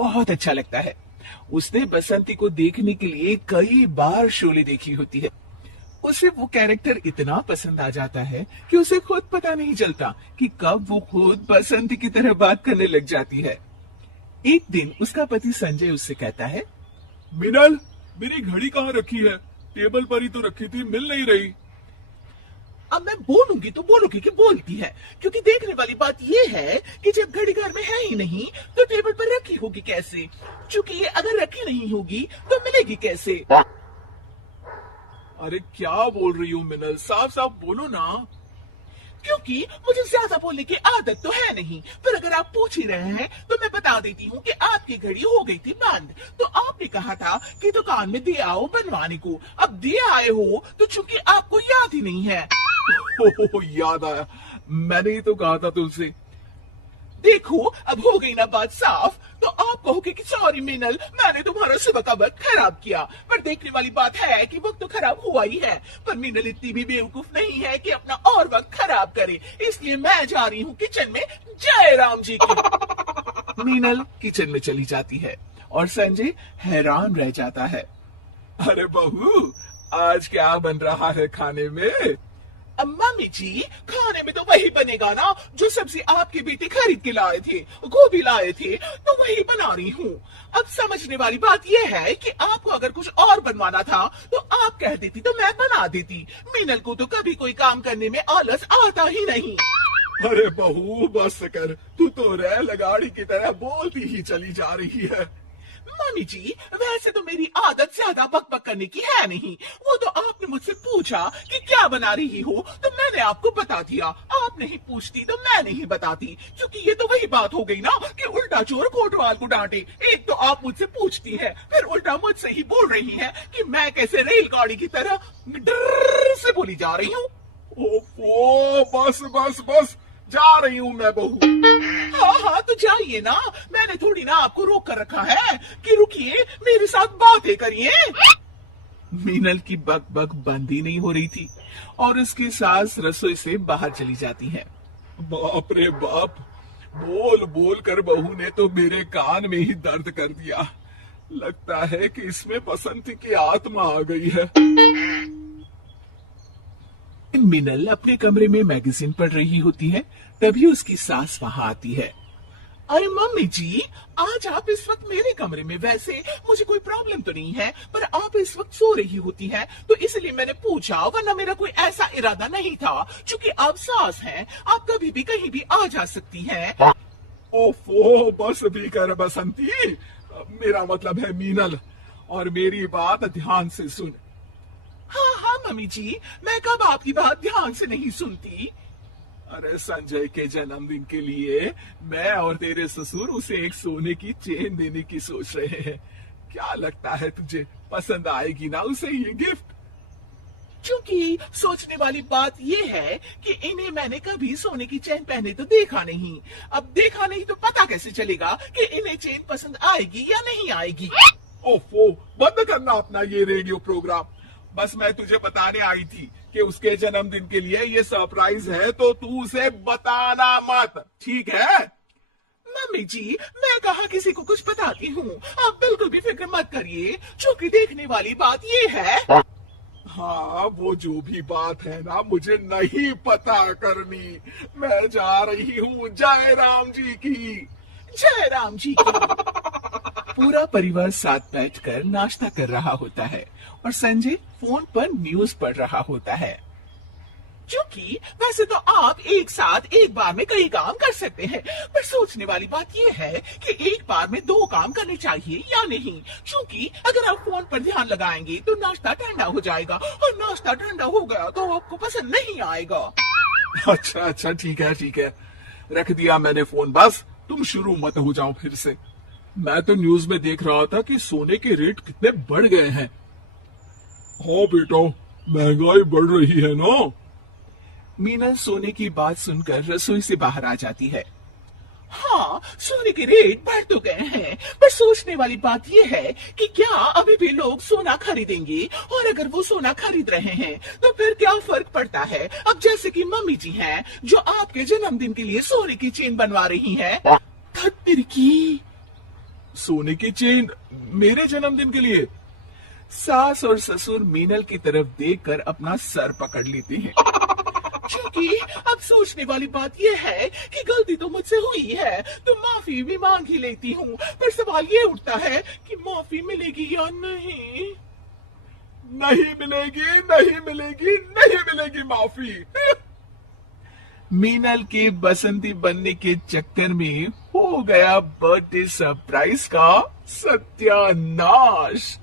बहुत अच्छा लगता है। उसने बसंती को देखने के लिए कई बार शोले देखी होती है। उसे वो कैरेक्टर इतना पसंद आ जाता है कि उसे खुद पता नहीं चलता कि कब वो खुद बसंती की तरह बात करने लग जाती है। एक दिन उसका पति संजय उससे कहता है, मिनल, मेरी घड़ी कहाँ रखी है? टेबल पर ही तो रखी थी, मिल नहीं रही। अब मैं बोलूंगी तो बोलूंगी कि बोलती है, क्योंकि देखने वाली बात ये है कि जब घड़ी घर में है ही नहीं तो टेबल पर रखी होगी कैसे? क्योंकि ये अगर रखी नहीं होगी तो मिलेगी कैसे? अरे क्या बोल रही हो मिनल, साफ साफ बोलो ना। क्योंकि मुझे ज्यादा बोलने की आदत तो है नहीं, पर अगर आप पूछ ही रहे हैं तो मैं बता देती हूँ कि आपकी घड़ी हो गई थी बंद। तो आपने कहा था कि दुकान में दे आओ बनवाने को, अब दे आए हो तो चूंकि आपको याद ही नहीं है। याद आया, मैंने ही तो कहा था तुमसे। देखो अब हो गई ना बात साफ। तो आप कहोगे कि सॉरी मिनल, मैंने तुम्हारा सुबह का वक्त खराब किया। पर देखने वाली बात है कि वक्त तो खराब हुआ ही है, पर मिनल इतनी भी बेवकूफ नहीं है कि अपना और वक्त खराब करे। इसलिए मैं जा रही हूँ किचन में जय राम जी की। मीनल किचन में चली जाती है और संजय हैरान रह जाता है। अरे बहू, आज क्या बन रहा है खाने में? मम्मी जी, खाने में तो वही बनेगा ना जो सब्जी आपके बेटे खरीद के लाए थे, गोभी लाए थे, तो वही बना रही हूँ। अब समझने वाली बात यह है कि आपको अगर कुछ और बनवाना था तो आप कह देती तो मैं बना देती। मीनल को तो कभी कोई काम करने में आलस आता ही नहीं। अरे बहू बस कर, तू तो रेल गाड़ी की तरह बोलती ही चली जा रही है। मम्मी जी, वैसे तो मेरी आदत ज्यादा बकबक करने की है नहीं। वो तो आपने मुझसे पूछा कि क्या बना रही हो तो मैंने आपको बता दिया। आप नहीं पूछती तो मैं नहीं बताती, क्योंकि ये तो वही बात हो गई ना कि उल्टा चोर कोतवाल को डांटे। एक तो आप मुझसे पूछती है, फिर उल्टा मुझसे ही बोल रही है कि मैं कैसे रेलगाड़ी की तरह डर से बोली जा रही हूँ। ओफो, बस बस बस, जा रही हूँ मैं बहू। हाँ हाँ तो जाइए ना, मैंने थोड़ी ना आपको रोक कर रखा है कि रुकिए मेरे साथ बातें करिए। मीनल की बक बक बंद ही नहीं हो रही थी और उसकी सास रसोई से बाहर चली जाती है। बाप रे बाप, बोल बोल कर बहू ने तो मेरे कान में ही दर्द कर दिया। लगता है कि इसमें बसंती की आत्मा आ गई है। मीनल अपने कमरे में मैगजीन पढ़ रही होती है, तभी उसकी सास वहां आती है। अरे मम्मी जी, आज आप इस वक्त मेरे कमरे में, वैसे मुझे कोई प्रॉब्लम तो नहीं है, पर आप इस वक्त सो रही होती हैं, तो इसलिए मैंने पूछा, वरना मेरा कोई ऐसा इरादा नहीं था। क्योंकि आप सास हैं, आप कभी भी कहीं भी आ जा सकती हैं। ओफो, बस भी कर बसंती, मेरा मतलब है मीनल, और मेरी बात ध्यान से सुन। हाँ हाँ मम्मी जी, मैं कब आपकी बात ध्यान से नहीं सुनती। अरे संजय के जन्मदिन के लिए मैं और तेरे ससुर उसे एक सोने की चेन देने की सोच रहे हैं। क्या लगता है तुझे, पसंद आएगी ना उसे ये गिफ्ट? क्योंकि सोचने वाली बात यह है कि इन्हें मैंने कभी सोने की चेन पहने तो देखा नहीं। अब देखा नहीं तो पता कैसे चलेगा कि इन्हें चेन पसंद आएगी या नहीं आएगी। ओफो, बंद करना अपना ये रेडियो प्रोग्राम। बस मैं तुझे बताने आई थी कि उसके जन्मदिन के लिए ये सरप्राइज है, तो तू उसे बताना मत, ठीक है? मम्मी जी, मैं कहा किसी को कुछ बताती हूँ, आप बिल्कुल भी फिक्र मत करिए। क्योंकि देखने वाली बात ये है। हाँ, वो जो भी बात है ना, मुझे नहीं पता करनी। मैं जा रही हूँ जय राम जी की। जय राम जी की। पूरा परिवार साथ बैठकर नाश्ता कर रहा होता है और संजय फोन पर न्यूज पढ़ रहा होता है। क्योंकि वैसे तो आप एक साथ एक बार में कई काम कर सकते हैं, पर सोचने वाली बात यह है कि एक बार में दो काम करने चाहिए या नहीं। क्योंकि अगर आप फोन पर ध्यान लगाएंगे तो नाश्ता ठंडा हो जाएगा, और नाश्ता ठंडा हो गया तो आपको पसंद नहीं आएगा। अच्छा अच्छा, ठीक है ठीक है, रख दिया मैंने फोन। बस तुम शुरू मत हो जाओ फिर से। मैं तो न्यूज में देख रहा था कि सोने के रेट कितने बढ़ गए हैं। हाँ बेटा, महंगाई बढ़ रही है ना। मीनल सोने की बात सुनकर रसोई से बाहर आ जाती है। हाँ, सोने के रेट बढ़ तो गए हैं, पर सोचने वाली बात यह है कि क्या अभी भी लोग सोना खरीदेंगे? और अगर वो सोना खरीद रहे हैं तो फिर क्या फर्क पड़ता है? अब जैसे कि मम्मी जी हैं जो आपके जन्मदिन के लिए सोने की चेन बनवा रही हैं। धत्तिर की। सोने की चेन मेरे जन्मदिन के लिए? सास और ससुर मीनल की तरफ देखकर अपना सर पकड़ लेते हैं। क्योंकि अब सोचने वाली बात यह है कि गलती तो मुझसे हुई है, तो माफी भी मांग ही लेती हूँ, पर सवाल ये उठता है कि माफी मिलेगी या नहीं। नहीं मिलेगी, नहीं मिलेगी, नहीं मिलेगी माफी। मीनल के बसंती बनने के चक्कर में हो गया बर्थडे सरप्राइज का सत्यानाश।